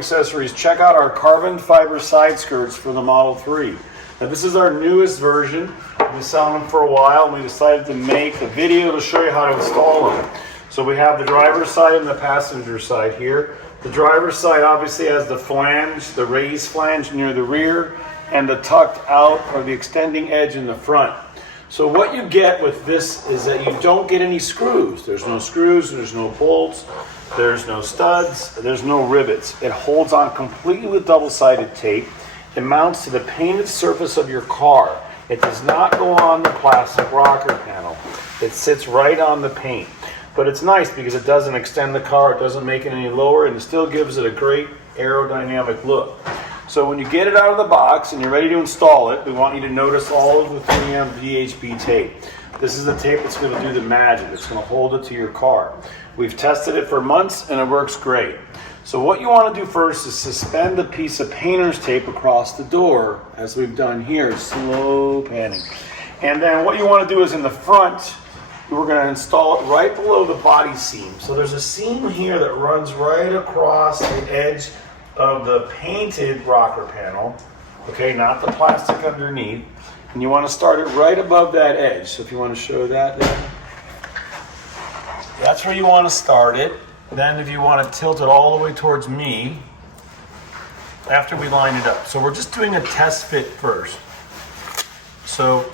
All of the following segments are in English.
accessories, check out our carbon fiber side skirts for the Model 3. Now this is our newest version. We've been selling them for a while, and we decided to make a video to show you how to install them. So we have the driver's side and the passenger side here. The driver's side obviously has the flange, the raised flange near the rear, and the tucked out or the extending edge in the front. So what you get with this is that you don't get any screws. There's no screws, there's no bolts, there's no studs, there's no rivets. It holds on completely with double-sided tape. It mounts to the painted surface of your car. It does not go on the plastic rocker panel. It sits right on the paint. But it's nice because it doesn't extend the car, it doesn't make it any lower, and it still gives it a great aerodynamic look. So when you get it out of the box and you're ready to install it, we want you to notice all of the 3M VHB tape. This is the tape that's going to do the magic. It's going to hold it to your car. We've tested it for months and it works great. So what you want to do first is suspend a piece of painter's tape across the door, as we've done here, slow panning. And then what you want to do is in the front, we're going to install it right below the body seam. So there's a seam here that runs right across the edge of the painted rocker panel, okay, not the plastic underneath. And you want to start it right above that edge. So if you want to show that there, that's where you want to start it. Then if you want to tilt it all the way towards me after we line it up. So we're just doing a test fit first. So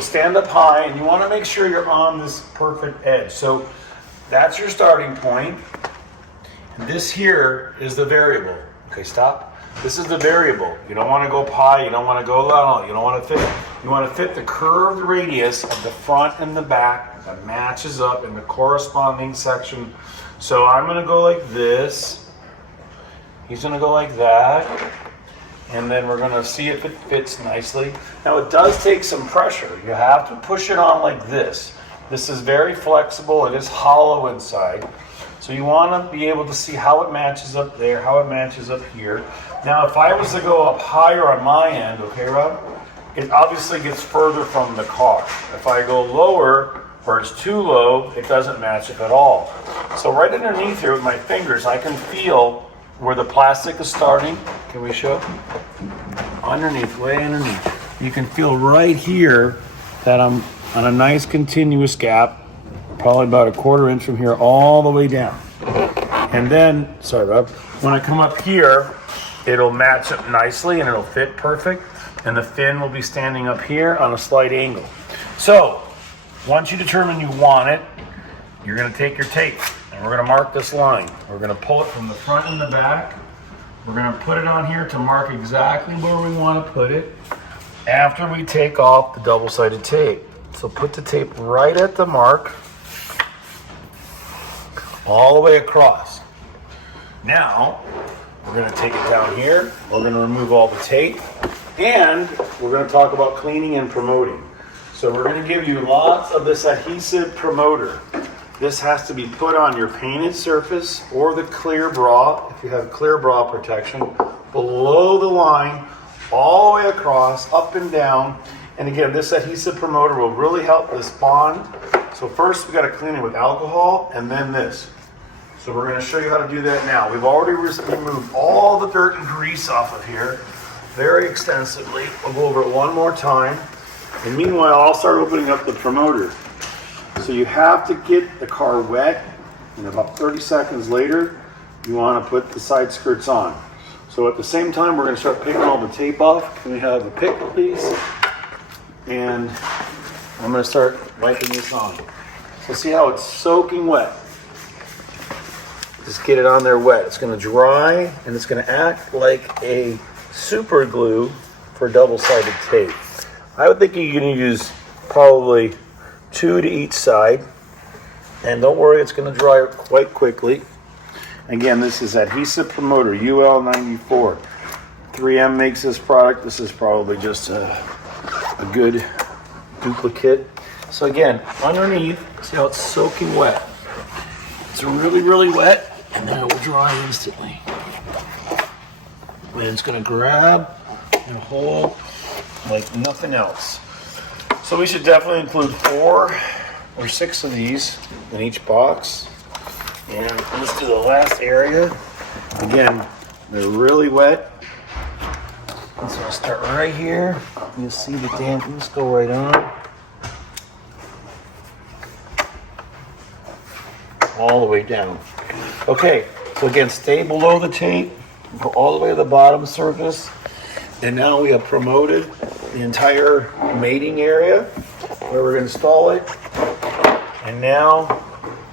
stand up high, and you want to make sure you're on this perfect edge. So that's your starting point. And this here is the variable. Okay, stop. This is the variable. You don't want to go up high, you don't want to go low, you don't want to fit. You want to fit the curved radius of the front and the back that matches up in the corresponding section. So I'm going to go like this. He's going to go like that. And then we're going to see if it fits nicely. Now it does take some pressure. You have to push it on like this. This is very flexible. It is hollow inside. So you want to be able to see how it matches up there, how it matches up here. Now if I was to go up higher on my end, okay Rob, it obviously gets further from the car. If I go lower or it's too low, it doesn't match up at all. So right underneath here with my fingers, I can feel where the plastic is starting. Can we show? Underneath, way underneath. You can feel right here that I'm on a nice continuous gap, probably about a 1/4 inch from here all the way down. And then, sorry Rob, when I come up here, it'll match up nicely and it'll fit perfect. And the fin will be standing up here on a slight angle. So, once you determine you want it, you're gonna take your tape and we're gonna mark this line. We're gonna pull it from the front and the back. We're gonna put it on here to mark exactly where we wanna put it after we take off the double-sided tape. So put the tape right at the mark, all the way across. Now, we're gonna take it down here. We're gonna remove all the tape, and we're gonna talk about cleaning and promoting. So we're gonna give you lots of this adhesive promoter. This has to be put on your painted surface or the clear bra, if you have clear bra protection, below the line, all the way across, up and down. And again, this adhesive promoter will really help this bond. So first we gotta clean it with alcohol and then this. So we're gonna show you how to do that now. We've already removed all the dirt and grease off of here very extensively. We'll go over it one more time. And meanwhile, I'll start opening up the promoter. So you have to get the car wet, and about 30 seconds later, you want to put the side skirts on. So at the same time, we're going to start picking all the tape off. Can we have a pick, please? And I'm going to start wiping this on. So see how it's soaking wet? Just get it on there wet. It's going to dry, and it's going to act like a super glue for double-sided tape. I would think you're going to use probably 2 to each side, and don't worry, it's going to dry quite quickly. Again, this is adhesive promoter UL94. 3M makes this product. This is probably just a good duplicate. So again, underneath, see how it's soaking wet. It's really, really wet, and then it will dry instantly. And it's going to grab and hold like nothing else. So we should definitely include 4 or 6 of these in each box. And let's do the last area. Again, they're really wet. And so I'll start right here. You'll see the dampness go right on. All the way down. Okay, so again, stay below the tape, go all the way to the bottom surface. And now we have promoted the entire mating area where we're going to install it. And now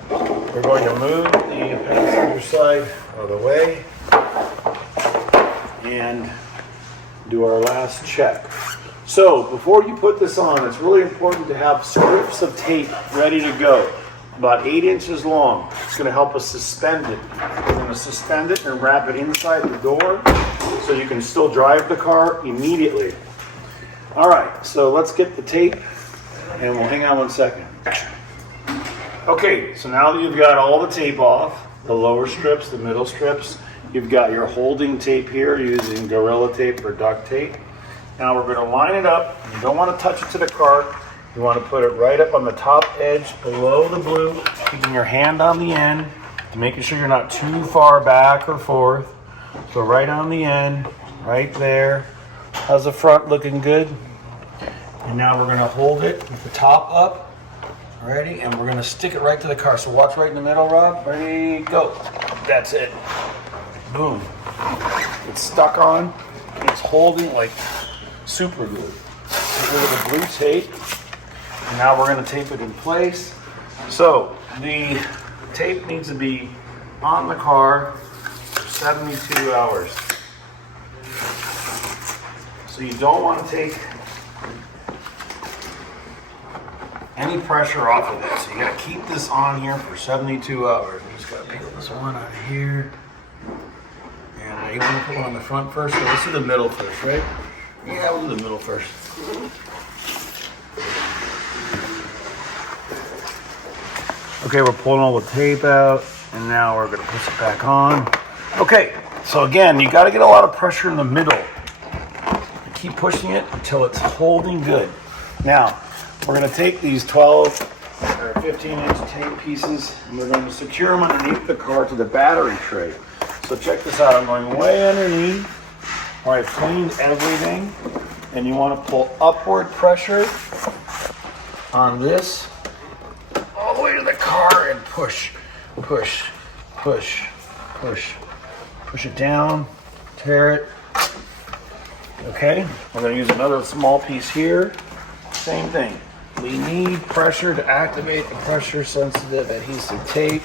we're going to move the passenger side out of the way and do our last check. So before you put this on, it's really important to have strips of tape ready to go, about 8 inches long. It's going to help us suspend it. We're going to suspend it and wrap it inside the door so you can still drive the car immediately. All right, so let's get the tape and we'll hang on 1 second. Okay, so now that you've got all the tape off, the lower strips, the middle strips, you've got your holding tape here using Gorilla Tape or duct tape. Now we're going to line it up. You don't want to touch it to the car. You want to put it right up on the top edge below the blue, keeping your hand on the end, making sure you're not too far back or forth. So right on the end, right there. How's the front looking good? And now we're going to hold it with the top up. Ready? And we're going to stick it right to the car. So watch right in the middle, Rob. Ready, go. That's it. Boom. It's stuck on. It's holding like super good. Get rid of the blue tape. And now we're going to tape it in place. So the tape needs to be on the car for 72 hours. So you don't want to take any pressure off of this. So you got to keep this on here for 72 hours. You just got to peel this one out of here. And you want to put one on the front first? So let's do the middle first, right? Yeah, we'll do the middle first. Okay, we're pulling all the tape out, and now we're going to push it back on. Okay, so again, you got to get a lot of pressure in the middle. Keep pushing it until it's holding good. Now, we're going to take these 12 or 15-inch tape pieces, and we're going to secure them underneath the car to the battery tray. So check this out. I'm going way underneath where I've cleaned everything, and you want to pull upward pressure on this all the way to the car and push, push, push, push. Push it down, tear it. Okay, we're going to use another small piece here. Same thing. We need pressure to activate the pressure-sensitive adhesive tape,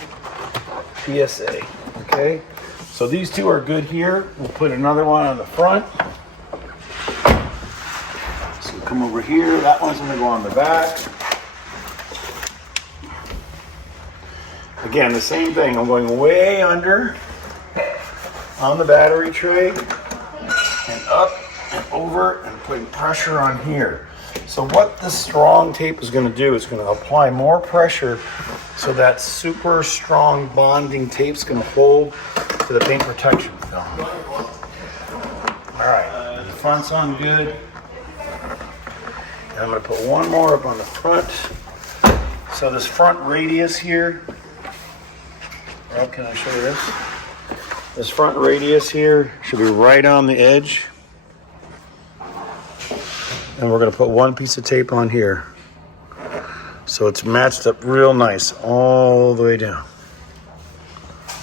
PSA. Okay, so these two are good here. We'll put another one on the front. So come over here. That one's going to go on the back. Again, the same thing. I'm going way under on the battery tray and up and over and putting pressure on here. So what this strong tape is going to do is going to apply more pressure so that super strong bonding tape is going to hold to the paint protection film. All right, the front's on good. And I'm going to put one more up on the front. So this front radius here, Rob, can I show you this? This front radius here should be right on the edge. And we're going to put one piece of tape on here. So it's matched up real nice all the way down.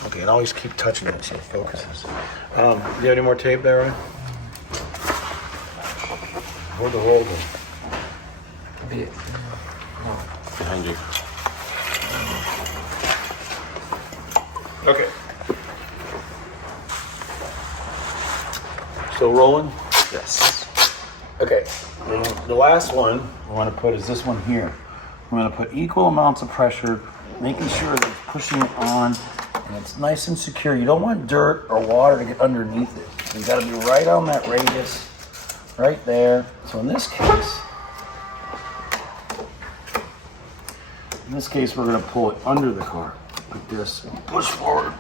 Okay, and always keep touching it so it focuses. Do you have any more tape there, Ryan? Hold the holder. Behind you. Okay. Still rolling? Yes. Okay. The last one I want to put is this one here. I'm going to put equal amounts of pressure, making sure that it's pushing it on and it's nice and secure. You don't want dirt or water to get underneath it. You got to be right on that radius, right there. So in this case, we're going to pull it under the car like this and push forward.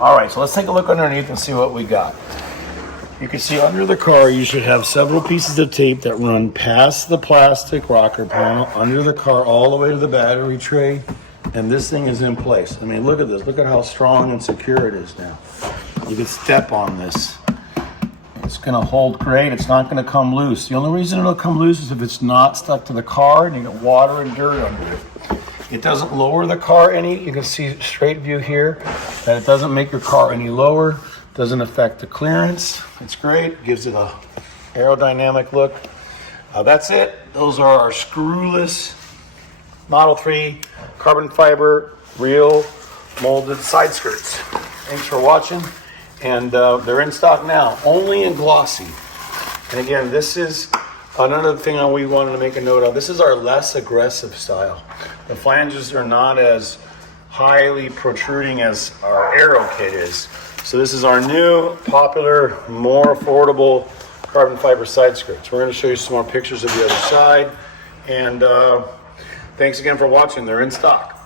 All right, so let's take a look underneath and see what we got. You can see under the car, you should have several pieces of tape that run past the plastic rocker panel, under the car, all the way to the battery tray. and this thing is in place. I mean, look at this. Look at how strong and secure it is now. You can step on this. It's gonna hold great. It's not gonna come loose. The only reason it'll come loose is if it's not stuck to the car and you get water and dirt under it. It doesn't lower the car any. You can see straight view here that it doesn't make your car any lower. Doesn't affect the clearance. It's great. Gives it a aerodynamic look. That's it. Those are our screwless Model 3 carbon fiber real molded side skirts. Thanks for watching. And they're in stock now, only in glossy. And again, this is another thing we wanted to make a note of. This is our less aggressive style. The flanges are not as highly protruding as our Aero kit is. So this is our new, popular, more affordable carbon fiber side skirts. We're going to show you some more pictures of the other side. And thanks again for watching. They're in stock.